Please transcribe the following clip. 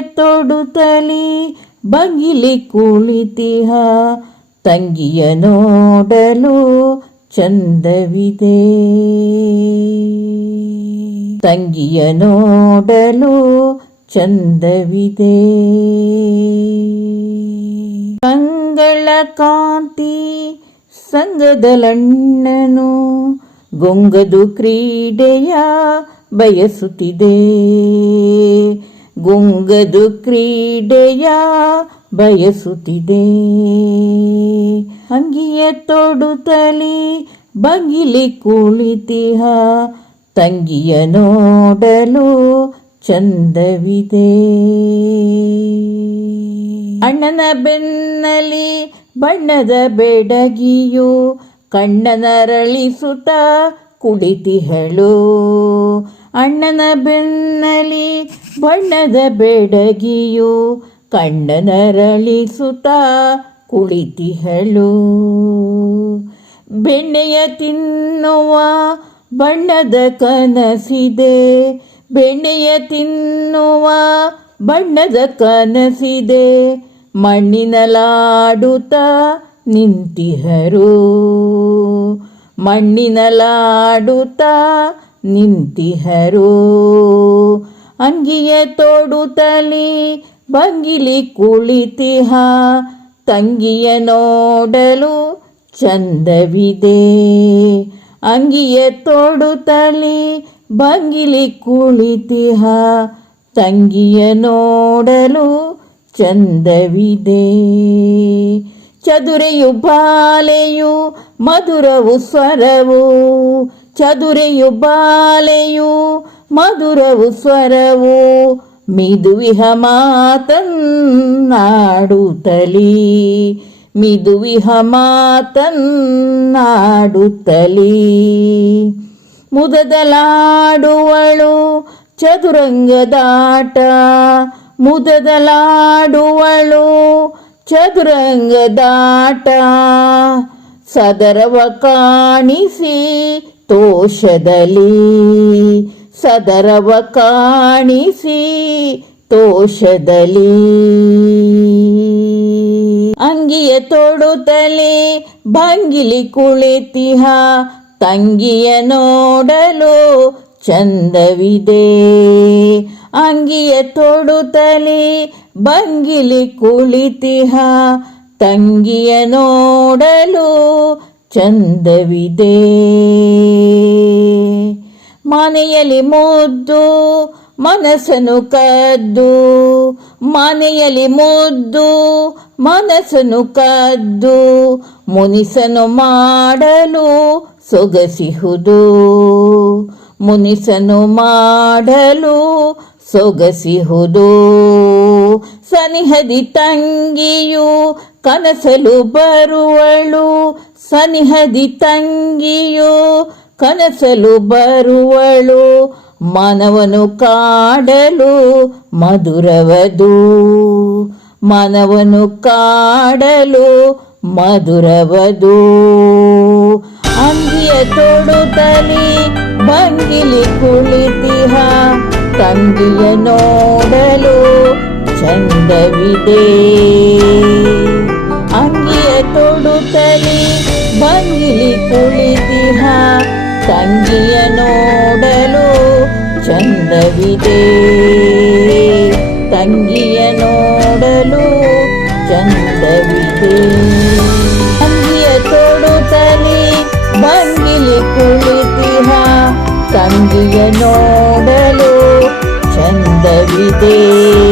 ತೊಡುತ್ತಲಿ ಬಗಿಲಿ ಕುಳಿತಿಹ. ತಂಗಿಯ ನೋಡಲು ಚಂದವಿದೆ. ತಂಗಿಯ ನೋಡಲು ಚಂದವಿದೆ. ಕಂಗಳ ಕಾಂತಿ ಸಂಗದಲಣ್ಣನು ಗೊಂಗದು ಕ್ರೀಡೆಯ ಬಯಸುತ್ತಿದೆ. ಗುಂಗದು ಕ್ರೀಡೆಯ ಬಯಸುತ್ತಿದೆ. ಅಂಗಿಯ ತೊಡುತ್ತಲಿ ಬಗಿಲಿ ಕುಳಿತಿಹ ತಂಗಿಯ ನೋಡಲು ಚಂದವಿದೆ. ಅಣ್ಣನ ಬೆನ್ನಲಿ ಬಣ್ಣದ ಬೆಡಗಿಯು ಕಣ್ಣನರಳಿಸುತ್ತ ಕುಳಿತಿಹಳು. ಅಣ್ಣನ ಬೆನ್ನಲಿ ಬಣ್ಣದ ಬೆಡಗಿಯು ಕಣ್ಣನರಳಿಸುತ್ತ ಕುಳಿತಿಹಳು. ಬೆಣ್ಣೆಯ ತಿನ್ನುವ ಬಣ್ಣದ ಕನಸಿದೆ. ಬೆಣ್ಣೆಯ ತಿನ್ನುವ ಬಣ್ಣದ ಕನಸಿದೆ. ಮಣ್ಣಿನಲಾಡುತ್ತ ನಿಂತಿಹರು. ಮಣ್ಣಿನಲಾಡುತ್ತ ನಿಂತಿಹರು. ಅಂಗಿಯ ತಲಿ ಬಂಗಿಲಿ ಕುಳಿತಿಹ, ತಂಗಿಯ ನೋಡಲು ಚಂದವಿದೆ. ಅಂಗಿಯ ತೊಡುತ್ತಲಿ, ಬಂಗಿಲಿ ಕುಳಿತಿಹ, ತಂಗಿಯ ನೋಡಲು ಚಂದವಿದೆ. ಚದುರೆಯು ಬಾಲೆಯು, ಮಧುರವು ಸ್ವರವು, ಚದುರೆಯು ಬಾಲೆಯು ಮಧುರವು ಸ್ವರವು ಮಿದುವಿಹ ಮಾತನ್ನಾಡುತ್ತಲೀ ಮಿದುವಿಹ ಮಾತನ್ನಾಡುತ್ತಲೀ ಮುದದಲಾಡುವಳು ಚದುರಂಗದಾಟ. ಮುದದಲಾಡುವಳು ಚದುರಂಗದಾಟ. ಸದರವ ಕಾಣಿಸಿ ತೋಷದಲ್ಲಿ. ಸದರವ ಕಾಣಿಸಿ ತೋಷದಲ್ಲಿ. ಅಂಗಿಯ ತೊಡುತ್ತಲೇ ಭಂಗಿಲಿ ಕುಳಿತಿಹ, ತಂಗಿಯ ನೋಡಲು ಚಂದವಿದೆ. ಅಂಗಿಯ ತೊಡುತ್ತಲೇ ಬಂಗಿಲಿ ಕುಳಿತಿಹ, ತಂಗಿಯ ನೋಡಲು ಚಂದವಿದೆ. ಮನೆಯಲ್ಲಿ ಮುದ್ದು ಮನಸ್ಸನ್ನು ಕದ್ದು, ಮನೆಯಲ್ಲಿ ಮುದ್ದು ಮನಸ್ಸನ್ನು ಕದ್ದು ಮುನಿಸನು ಮಾಡಲು ಸೊಗಸಿಹುದು ಮುನಿಸನು ಮಾಡಲು ಸೊಗಸಿಹುದು. ಸನಿಹದಿ ತಂಗಿಯು ಕನಸಲು ಬರುವಳು, ಸನಿಹದಿ ತಂಗಿಯು ಕನಸಲು ಬರುವಳು, ಮನವನು ಕಾಡಲು ಮಧುರವದು. ಮನವನು ಕಾಡಲು ಮಧುರವದು. ಅಂಗಿಯ ತೊಡುತ್ತಲಿ ಬಂಗಿಲಿ ಕುಳಿತಿಹ, ತಂಗಿಯ ನೋಡಲು ಚಂದವಿದೆ. ಅಂಗಿಯ ತೊಡುತ್ತಲಿ ಬಂಗಿಲಿ ಕುಳಿತಿಹ ತಂಗಿಯ ನೋಡಲು ಚಂದವಿದೆ. ತಂಗಿಯ ನೋಡಲು ಚಂದವಿದೆ. ತಂಗಿಯ ತೊಡುತ್ತಲಿ ಬಂಗಿಲಿ ಕುಳಿತಿಹ. ತಂಗಿಯ ನೋಡಲು ಚಂದವಿದೆ.